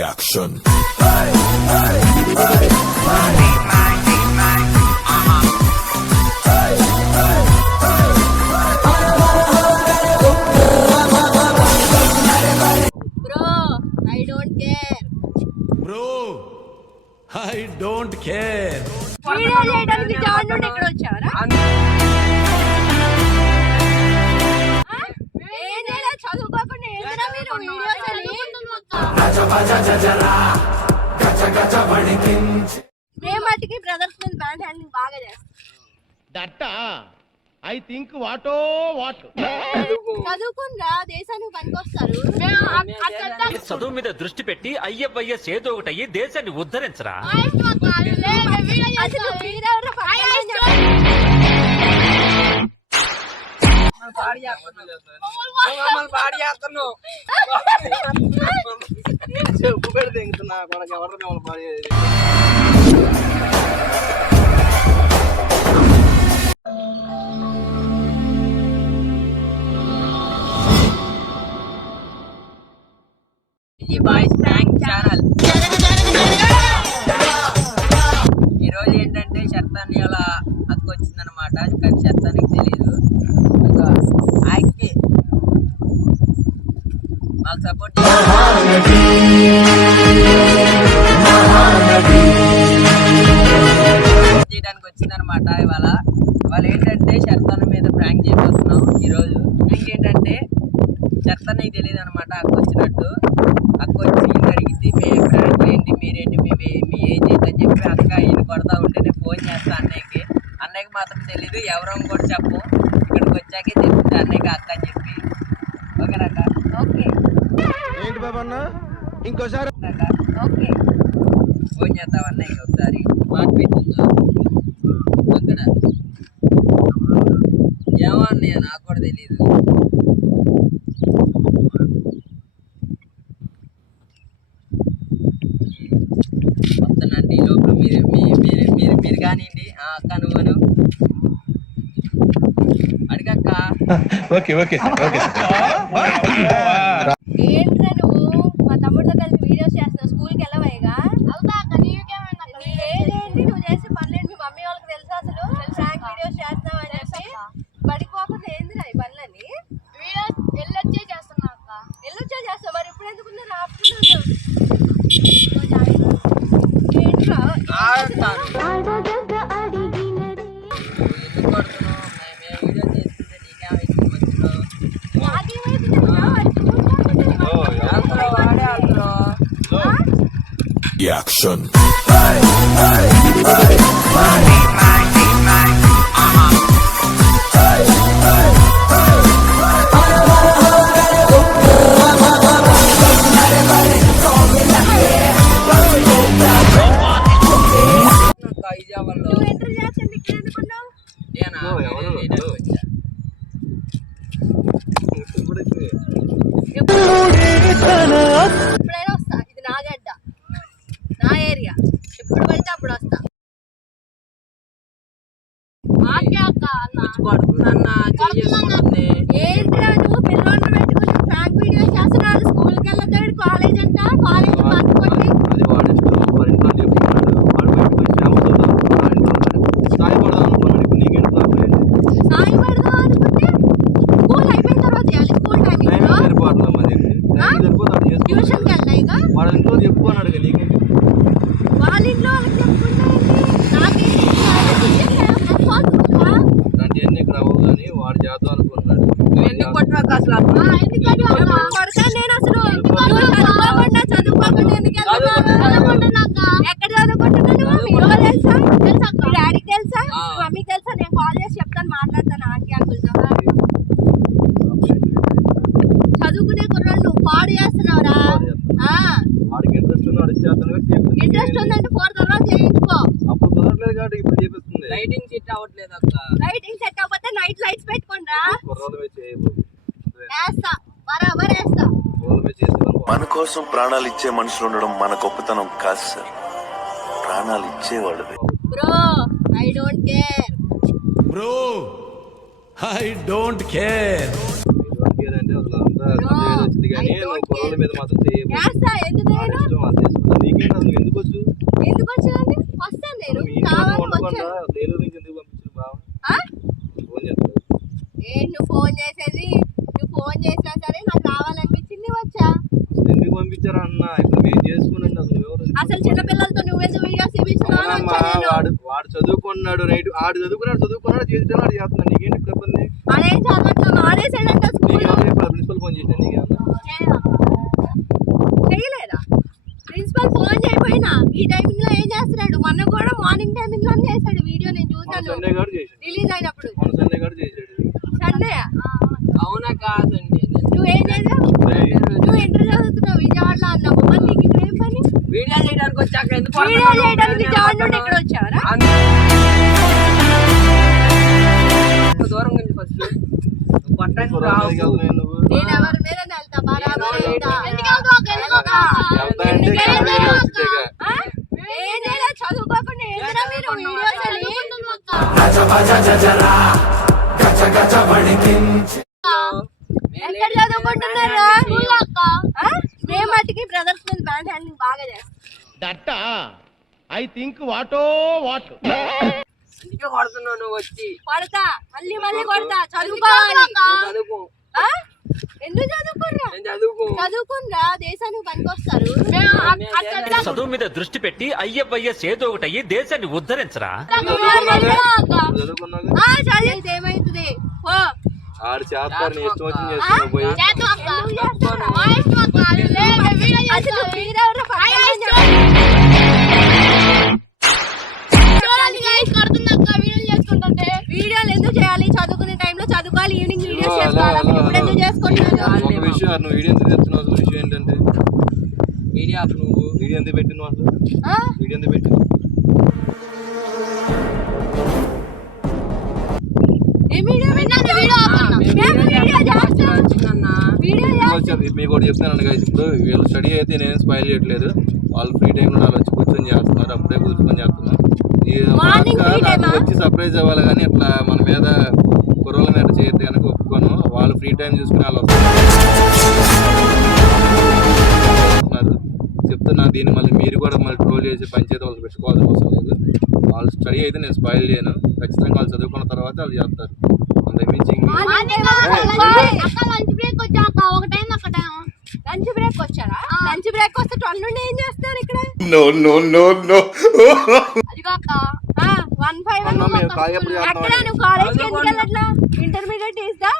Action. I don't care. Video చేయడానికి John నుండి ఇక్కడ వచ్చారా? ఏంటైనా చదువుకోకుండా ఏంటరా మీరు వీడియోస్ మేము మట్టికి బ్రదర్స్ మీద బ్యాండ్ హ్యాండింగ్ బాగా చేస్తాం. దట్టా ఐ థింక్ వాటో వాట్. చదువుకుందా దేశానికి పనికొస్తారు. చదువు మీద దృష్టి పెట్టి అయ్యవయ్యస్ ఏదో ఒకటి అయ్యి దేశాన్ని ఉద్ధరించరా. చెప్పు పెడితే ఇంకుతున్నా కొడక ఎవరు పాడి బాయ్స్ ప్రాంక్ ఛానల్. ఈరోజు ఏంటంటే శర్తాన్ని అలా అక్క వచ్చిందనమాట. కానీ శర్తానికి తెలియదు. వాళ్ళు సపోర్ట్ చేయడానికి వచ్చిందనమాట. ఇవాళ వాళ్ళు ఏంటంటే శర్తాన్ని మీద ప్రాంక్ చేయబోతున్నాం ఈరోజు. ఇంకేంటంటే శర్తానికి తెలియదు అనమాట అక్క వచ్చినట్టు. అక్క వచ్చి అడిగింది మేము ప్రాంక్ చేయండి మీరేంటి మీ ఏజ్ ఏంటని చెప్పి అక్క ఈయన కొడతా ఉంటే నేను ఫోన్ చేస్తాను అన్నయ్యకి. అన్నయ్యకి మాత్రం తెలీదు, ఎవరో కూడా చెప్పు. ఇక్కడికి వచ్చాకే చెప్తుంది అన్నయ్యకి అక్క అని చెప్పి. ఓకేనా అక్క? ఓకే. ఏంటి బాబా అన్న ఇంకోసారి ఓకే ఫోన్ చేద్దాం అన్నయ్యకి ఒకసారి. మాట పెట్టుకుందా అక్కడ ఏమో అన్నయ్య నాకు కూడా తెలీదు. వస్తానండి లోపల మీరు మీరు కానివ్వండి. అక్క నువ్వును అడిగక్క. Okay okay okay. ఏంట్రా నువ్వు మా తమ్ముడితో కలిసి వీడియోస్ చేస్తున్నావు. స్కూల్కి వెళ్ళవైగా ఏంటి నువ్వు చేసే పనులేంటి? మీ మమ్మీ వాళ్ళకి తెలుసా అసలు ప్రాంక్ వీడియోస్ చేస్తున్నావు అని చెప్పి? బడికి పోకుండా ఏందిరా ఈ పనులని? వెళ్ళొచ్చే చేస్తున్నా అక్క. వెళ్ళొచ్చే చేస్తావు మరి ఇప్పుడు ఎందుకు యాక్షన్. నువ్వు ఎంటర్ చేస్తుంది ఇక్కడ ఎందుకున్నావు? ఎప్పుడైనా వస్తా. ఇది నా గడ్డ, నా ఏరియా. ఎప్పుడు పడితే అప్పుడు వస్తా. ఏంటిరా నువ్వు పిల్లలు పెట్టుకుని ప్రాంక్ వీడియో చేస్తున్నాడు. స్కూల్కి వెళ్ళొద్దాడు, కాలేజ్ అంట. కాలేజ్ మార్చుకోండి. సాయం పడదాం అనుకుంటే స్కూల్ అయిపోయిన తర్వాత చేయాలి. స్కూల్ టైమింగ్ ట్యూషన్కి వెళ్ళాయి. వాళ్ళ ఇంట్లో చెప్పుకున్నాడు వాళ్ళ ఇంట్లో వాళ్ళకి చెప్పుకుంటా ఇక్కడ అవ్వవు కానీ వాడు చేద్దాం అనుకున్నాడు. ఎందుకు కొట్టినాక అసలు నేను అసలు చదువుకోకుండా ఎందుకు ఎక్కడ చదువుకుంటున్నాను? తెలుసా? డాడీకి తెలుసా? మమ్మీకి తెలుసా? నేను కాల్ చేసి చెప్తాను, మాట్లాడతాను ఆంటీ అంకుల్తో. చదువుకునే కుర్రాళ్ళు పాడు చేస్తున్నావురా. ఇంట్రెస్ట్ ఉందంటే 4th తర్వాత చేయించుకో. అప్పుడు కుదరట్లేదు కాబట్టి ఇప్పుడు చేపిస్తుంది. లైటింగ్ సెట్ అవ్వట్లేదు అక్క. లైటింగ్ సెట్ అవ్వకపోతే నైట్ లైట్స్ పెట్టుకోండిరా. వేస్తా, బరాబర్ వేస్తా. మన కోసం ప్రాణాలు ఇచ్చే మనుషులు ఉండడం మన గొప్పతనం కాదు సార్, ప్రాణాలు ఇచ్చేవాళ్ళది. Bro I don't care. Bro I don't care ఏదంటే అసలు అంతా ఏదో వచ్చింది కానీ I don't నువ్వు కుర్రోళ్ళ care. మీద మాత్రం చేయబోదు చేస్తా ఎందుకు నేను నీకేంటి అసలు ఎందుకు వచ్చు ఎందుకు వచ్చానండి వస్తాను నేను మీ ఇంట్లో కావాలని వండుకుంటా వచ్చాను ఏలూరు నుంచి ఎందుకు పంపించిన బావ ఆ? ఫోన్ చేస్తాడు నువ్వు ఫోన్ చేసేది నువ్వు ఫోన్ చేసినా సరే నాకు రావాలనిపించింది వచ్చా అసలు ఎందుకు పంపించారా అన్న ఇప్పుడు మేము చేసుకున్నాండి అసలు ఎవరు అసలు చిన్నపిల్లలతో నువ్వెందుకు వీడియోస్ చూపించినావు అని అవునమ్మా, వచ్చా నేను వాడు చదువుకున్నాడు నైట్ ఆడు చదువుకున్నాడు చేస్తాడు ఆడు చేస్తున్నాడు నీకేంటి ఇప్పుడు ఇబ్బంది ఆడేం చదవట్లా మానేసాడంట స్కూల్ నీకేమన్నా ప్రిన్సిపల్ ఫోన్ చేసిన నీకేమన్నా చేయలేదా ప్రిన్సిపల్ ఫోన్ చేయపోయినా ఈ టైమింగ్ లో ఏం చేస్తున్నాడు మొన్న కూడా మార్నింగ్ టైమింగ్ లో చేశాడు వీడియో నేను మన చూసాను సండే గారు చేసాడు రిలీజ్ అయినప్పుడు మన సండే గారు చేసాడు సండే అవునా కాదండి నువ్వేం చేసావు నువ్వు ఇంటర్ చదువుతున్నావు విజయవాడలో అన్నావు మరి నీకు ఇక్కడ ఏం పని వీడియో చేయడానికి వచ్చాక ఎందుకు వీడియో చేయడానికి విజయవాడ నుండి ఇక్కడ వచ్చావరా అంత దూరం నుంచి ఫస్ట్ పట్టణం రావు నువ్వు నేను ఎవరి మీద వెళ్తా బరాబర్ వెళ్తా వెళ్తా అంటే వచ్చిందేగా. ఏదైనా చదువుకోకుండా ఏంటరా మీరు వీడియోస్ అని ఎక్కడ చదువుకుంటున్నారా ఆ? మేము మట్టికి బ్రదర్స్ మీద బ్యాండ్ హ్యాండింగ్ బాగా చేస్తాం దట్ట ఐ థింక్ వాటో వాట్ అందుకే కొడుతున్నావు నువ్వు వచ్చి కొడతా మళ్ళీ మళ్ళీ కొడతా చదువుకోవాలి నేను చదువుకో ఆ? ఎందుకు చదువుకున్నా నేను చదువుకో చదువుకున్నా దేశానికి పనికొస్తారు చదువు మీద దృష్టి పెట్టి ఐఎఫ్ఐఎస్ ఏదో ఒకటి అయ్యి దేశాన్ని ఉద్ధరించరా చదువుకున్నావు ఆ, చదివితే ఏమైతుంది ఓ ఆడు చేస్తారు నీ ఇష్టం వచ్చింది చేస్తున్నావు పోయి అసలు మీరెవరు పక్కన వీడియోలు ఎందుకు చేయాలి చదువుకునే టైంలో చదువుకోవాలి ఈవినింగ్ వీడియోస్ చేసుకోవాలి అసలు ఇప్పుడు ఎందుకు చేసుకుంటున్నాను ఒక విషయం నువ్వు వీడియో ఎందుకు చెప్తున్నావు అసలు విషయం ఏంటంటే వీడియో నువ్వు వీడియో ఎందుకు పెట్టినావు అసలు ఆ? వీడియో ఎందుకు పెట్టినావు ఏం వీడియో పెట్టాలి? వీడియో ఆపన్నా. మేము వీడియో చేస్తాం. వచ్చిందన్నా వీడియో చేస్తాం. మీకు ఒకటి చెప్తాను గైస్ ఇప్పుడు వీళ్ళు స్టడీ అయితే నేనేం స్పైల్ చేయట్లేదు వాళ్ళు ఫ్రీ టైంలో వాళ్ళు వచ్చి కూర్చొని చేస్తున్నారు అప్పుడే కూర్చొని చేస్తున్నారు ఈ Morning అక్క free time నాకు ఆ? వచ్చి సర్ప్రైజ్ అవ్వాలి కానీ ఇట్లా మన మీద కుర్రోళ్ళ మీద చేయొద్దు కనుక ఒప్పుకోను వాళ్ళు ఫ్రీ టైం చూసుకుని వాళ్ళు వస్తున్నారు చెప్తున్నా దీన్ని మళ్ళీ మీరు కూడా మళ్ళీ ట్రోల్ చేసి పంచాయతీ వాళ్ళు పెట్టుకోవాల్సిన అవసరం లేదు వాళ్ళు స్టడీ అయితే నేను స్పాయిల్ చేయను ఖచ్చితంగా వాళ్ళు చదువుకున్న తర్వాత వాళ్ళు చేస్తారు అంతకుమించి లంచ్ బ్రేక్ వచ్చారా లంచ్ బ్రేక్ వస్తే 12 నుండి ఏం చేస్తారు ఇక్కడ అదిగో అక్క 1-5 ఎక్కడ నువ్వు కాలేజ్కి ఎందుకు వెళ్ళట్లా ఇంటర్మీడియట్ ఇస్తా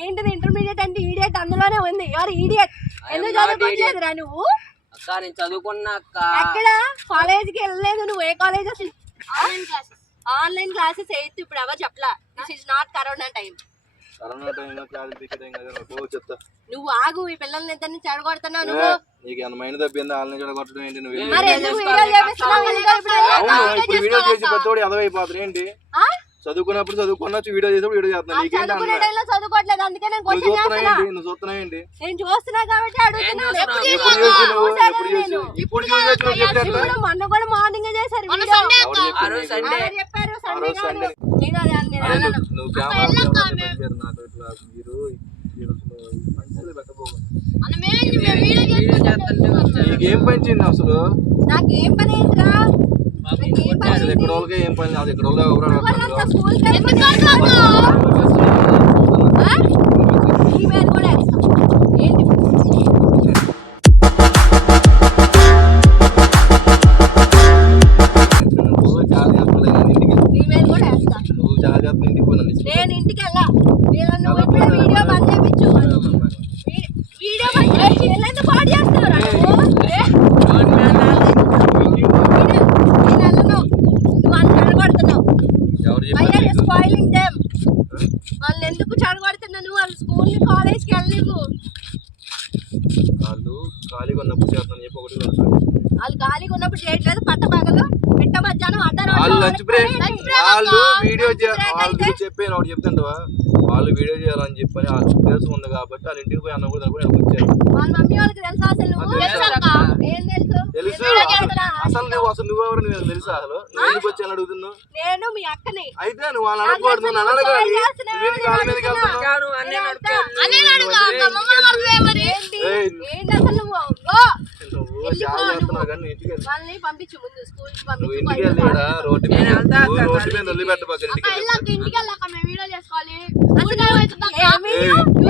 ఏంటిది ఇంటర్మీడియట్ అంటే ఈడియట్ అందులోనే ఉంది ఎవరు ఈడియట్ ఎందుకు చదువుకోలేదురా నువ్వు అక్క నేను చదువుకున్నా అక్క ఎక్కడ కాలేజ్కి వెళ్ళలేదు నువ్వు ఏ కాలేజ్ అసలు ఆన్లైన్ క్లాసెస్ ఎయిత్ ఇప్పుడు ఎవరు చెప్పలా this is not corona time corona టైంలో క్లాస్ దిక్కటం కదా చెప్తా నువ్వు ఆగు ఈ పిల్లల్ని ఇద్దరిని చెడగొడుతున్నావు నువ్వు నీకు ఏమైనా మైండ్ తప్పిందా వాళ్ళని కూడా కొట్టడం ఏంటి నువ్వు వెళ్ళి మరి ఎందుకు వీడియో చేపిస్తున్నావు ఇంకా ఇప్పుడు అవును ఇప్పుడు వీడియో చేసి పెద్దోడు ఎదవైపోతుంది ఏంటి ఆ? చదువుకున్నప్పుడు చదువుకున్నా వీడియో చేసేప్పుడు వీడియో చేస్తున్నా నీకేంటి చదువుకునే అన్న టైంలో చదువుకోవట్లేదు అందుకే నేను నువ్వు క్వశ్చన్ చూస్తున్నావు చేస్తున్నా ఏంటి నువ్వు చూస్తున్నావు ఏంటి నేను చూస్తున్నా కాబట్టి అడుగుతున్నాను ఎప్పుడు చూసి నువ్వు ఎప్పుడు చూసి ఇప్పుడు చూసి చెప్తా చూడు, మొన్న కూడా మార్నింగ్ చేశారు వీడియో. ఎవరు ఆ రోజు చెప్పింది సండే ఎవరు చెప్పారు ఆ సండే రోజు కాదు. సండే నేను అది నేను అరే అనను. నువ్వు కెమెరా నాకు ఇట్లా మీరు అసలు మంచిది పెట్టబోకండి వీడియో చేస్తుంటే వచ్చాను నీకేం పని చేయండి అసలు నాకేం పని ఏంట్రా నాకేం పని అసలు ఎక్కడ వాళ్ళకి ఏం పని అది ఎక్కడ వాళ్ళు ఎవరు వాళ్ళంతా స్కూల్కి వెళ్ళిపోతారు. ఆ? ఈ మీద కూడా వేస్తాం. ఏంటి నువ్వు చాలా చేస్తున్నావు కానీ ఇంటికి ఈ మీద కూడా వేస్తా నువ్వు చాలా చేస్తున్నావు ఇంటికి పోయినా నేను ఇంటికి వెళ్ళా వీళ్ళని నువ్వు ఇప్పుడే వీడియో బంద్ చేయించు వీడియో బంద్ చేసి వీళ్ళెందుకు పాడు చేస్తావురా నువ్వు ఏ? నేను వెళ్ళను నువ్వు అని చెడగొడుతున్నావు ఎవరు వై ఆర్ యు చెప్పారు స్పాయిలింగ్ దెమ్ వాళ్ళు ఎందుకు చెడగొడుతున్నావు నువ్వు వాళ్ళ స్కూల్ని కాలేజ్కి వెళ్ళివు వాళ్ళు ఖాళీగా ఉన్నప్పుడు చేస్తాను చెప్పి ఒకటి కూడా వాళ్ళు ఖాళీగా ఉన్నప్పుడు చేయట్లేదు పట్ట పగలు పిట్ట మధ్యాహ్నం వాళ్ళు లంచ్ బ్రేక్ వాళ్ళు వీడియో break వాళ్ళు అయితే? చెప్పాను ఒకటి చెప్తాంటవా వాళ్ళు వీడియో చేయాలని చెప్పని వాళ్ళ ప్లేస్ ఉంది కాబట్టి వాళ్ళ ఇంటికి పోయి అన్న కూడా అనుకుని వచ్చారు వాళ్ళ మమ్మీ వాళ్ళకి తెలుసా అసలు అది తెలుసు తెలుసా? ఏం తెలుసు తెలుసు నేను వీడియో చేస్తున్నా. అసలు నువ్వు ఎవరు నువ్వు తెలుసా అసలు నువ్వు ఎందుకు వచ్చాను అడుగుతున్నావు నేను మీ అక్కని అయితే నువ్వు వాళ్ళని అడగకూడదు నన్ను అడగాలి నువ్వేంటి కాళ్ళ మీద కానీ ఇంటికి వెళ్ళి వాళ్ళని పంపించు ముందు స్కూల్ కి నువ్వు పంపించు. ఇంటికి వెళ్ళి కూడా రోడ్డు మీద నేను వెళ్తా అక్క, రోడ్డు మీద వదిలిపెట్టబాక ఇంటికి వెళ్ళి ఇంటికి వెళ్ళాక మేము వీడియో చేసుకోవాలి. నువ్వు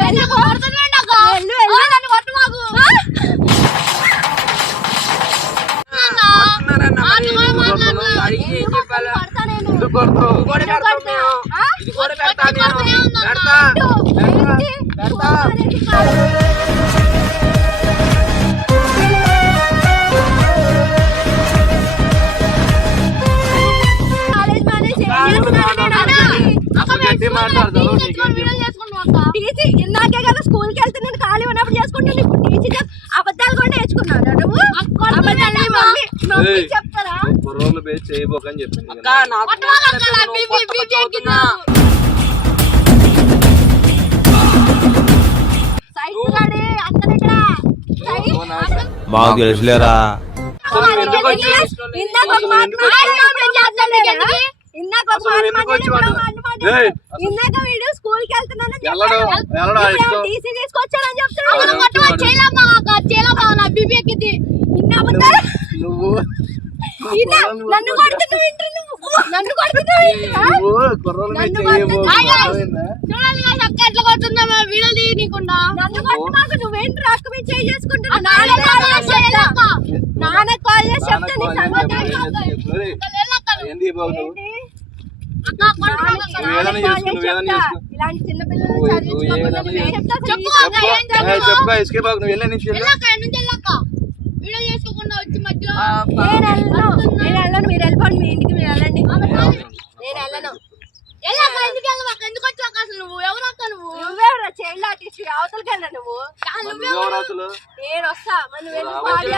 వెళ్ళి కొడుతున్నాడు అక్క. నన్ను కొట్టు మాకు. అడిగి ఏం చెప్పాలా? కొడతా నేను. ఎందుకు కొడతావు? కూడా పెడతాం మేము. ఇది కూడా పెడతా నేను. పెడతా. పెడతా. కాలేజ్ మేనేజ్ ఏం చేస్తున్నాడు నేను అడగాలి. అసలు గట్టి మాట్లాడతావు నీకేం టీసీ ఇందాకే కదా స్కూల్ కి వెళ్తే నేను ఖాళీ ఉన్నప్పుడు చేసుకుంటాను. ఇప్పుడు టీసీ అబద్ధాలు కూడా నేర్చుకున్నాను నువ్వు. అబద్ధాలు మమ్మీ చెప్తారా? కుర్రోళ్ళు పోయి చేయబోకని చెప్పింది అక్క, నాకు కొట్టుకున్నా. సైట్ గాడి అక్కడ ఇక్కడ మాకు తెలుసులేరా. ఇందాక ఒక మాట మాట్లాడాను. ఇందాక ఒక మాట మాట్లాడాను. ఇందాక వీడు స్కూల్ కి వెళ్తున్నానని చెప్పాడు. టీసీ తీసుకొచ్చానని చెప్తున్నాడు. నువ్వు నన్ను కొడుతున్నావు ఇంటర్ నువ్వు. నన్ను కొడుతున్నావు ఇంటరా? నువ్వు కుర్రోళ్ళు పోయి చేయబోకు ఎట్లా కొడుతున్నావు వీడియో తీయకుండా? నన్ను కొట్టు మాకు. నువ్వేంటి రాక్క మీద చేయి చేసుకుంటున్నావు? నాన్న కాల్ చేసి చెప్తా. నాన్న కాల్ చేసి చెప్తా నీ సంగతి. ఏంది బాబు నువ్వు నాన్న కాల్ చేసి చెప్తా. ఇలాంటి చిన్న పిల్లలు చదివించుకోకుండా నువ్వేం చెప్తావు? చెప్పా ఇసుకే బాబు నువ్వు వెళ్ళే నుంచి నేను వెళ్ళను. మీరు వెళ్ళిపోండి మీ ఇంటికి. మీరు వెళ్ళండి. నేను వెళ్ళను. నువ్వెవరా చైల్డ్ ఆర్టిస్ట్? అవతలకి వెళ్ళా నువ్వు. అసలు నేను వస్తా. మనం వెళ్ళి పాడి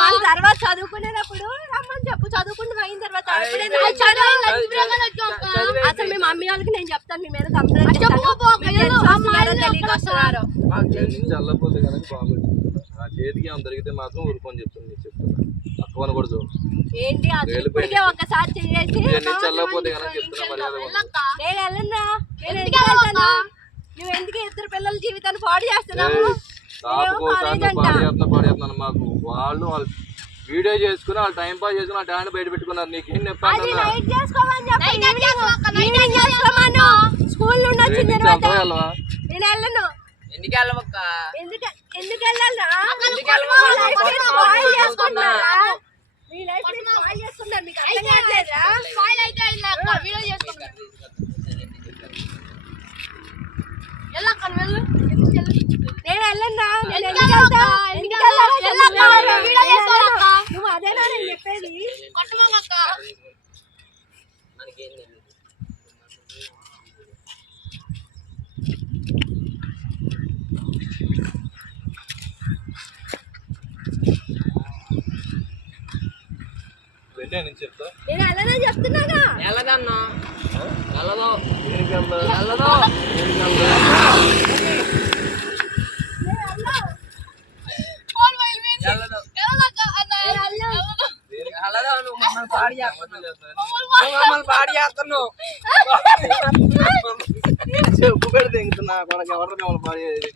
వాళ్ళ తర్వాత చదువుకునేటప్పుడు రమ్మని చెప్పు. చదువుకుంటూ అయిన తర్వాత అసలు మీ మమ్మీ వాళ్ళకి నేను చెప్తాను. మీ మీద కంప్లైంట్ తెలియక వస్తున్నారు. చల్లపోతే కనుక బాగుంది. ఆ చేతికి ఏమైనా దొరికితే మాత్రం ఊరుకొని చెప్తుంది. నీకు చెప్తున్నా తక్కువ అనకూడదు. ఏంటి ఇప్పటికే ఒక్కసారి చేసి చల్లపోతే కనుక చెప్తున్నా మర్యాద నేను వెళ్ళను. నేను ఎందుకు వెళ్తాను? నువ్వు ఎందుకు ఇద్దరు పిల్లల జీవితాన్ని పాడు చేస్తున్నావు? పాడేస్తున్నాను మాకు వాళ్ళు వీడియో చేసుకుని వాళ్ళు టైం పాస్ చేసుకుని ఆ టాండ్ బయట పెట్టుకున్నారు. నీకేం చెప్పాను స్కూల్ నుండి వచ్చిన తర్వాత నేను వెళ్ళను. ఎందుకు వెళ్ళవక్క? ఎందుకు వెళ్ళాలా? ఎందుకు వెళ్ళవా? మీ లైఫ్ ని స్పాయిల్ చేసుకుంటారు. మీకు అర్థం కావట్లేదా? నేను వెళ్ళన్నా. నేను ఎందుకు వెళ్తా? నువ్వు అదేనా నేను చెప్పేది? వెళ్ళే నేను చెప్తా. నేను వెళ్ళనని చెప్తున్నాగా. వెళ్ళదన్నా. వెళ్ళదు. దేనికి వెళ్దా? వెళ్ళదు. దేనికి వెళ్దా? వెళ్ళదు. వెళ్ళదు. నువ్వు మమ్మల్ని పాడు చేస్తున్నావు. చెప్పు పెడితే ఇంకున్నా కొనకు ఎవరు మిమ్మల్ని పాడు చేయాలి.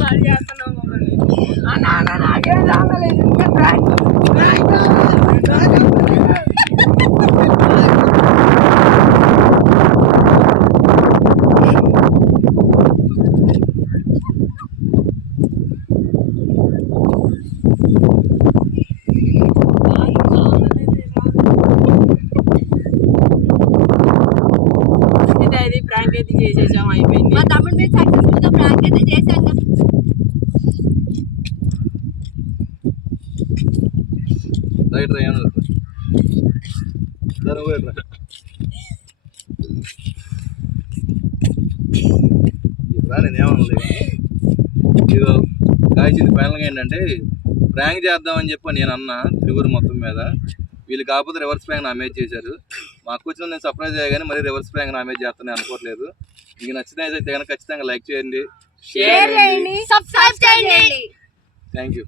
పాడు చేస్తున్నావు మమ్మల్ని. నాకేం రాగలేదు. ఇది ప్రాంక్ అయితే చేసేసాం, అయిపోయింది. మా తమ్ముడి మీద సక్సెస్ఫుల్ గా ప్రాంక్ అయితే చేశాం. రైట్ రయ్యాను నేనేమన్నా ఇదిగో కాల్చింది ఫైనల్గా ఏంటంటే ప్రాంక్ చేద్దామని చెప్పి నేను అన్నా తిరుగురు మొత్తం మీద. వీళ్ళు కాకపోతే రివర్స్ ప్రాంక్ నామేజ్ చేశారు. మా అక్క వచ్చిన నేను సర్ప్రైజ్ అయ్యా కానీ మరీ రివర్స్ ప్రాంక్ నామేజ్ చేస్తాను అనుకోవట్లేదు. మీకు నచ్చినైతే కనుక ఖచ్చితంగా లైక్ చేయండి, షేర్ చేయండి, సబ్స్క్రైబ్ చేయండి. Thank you.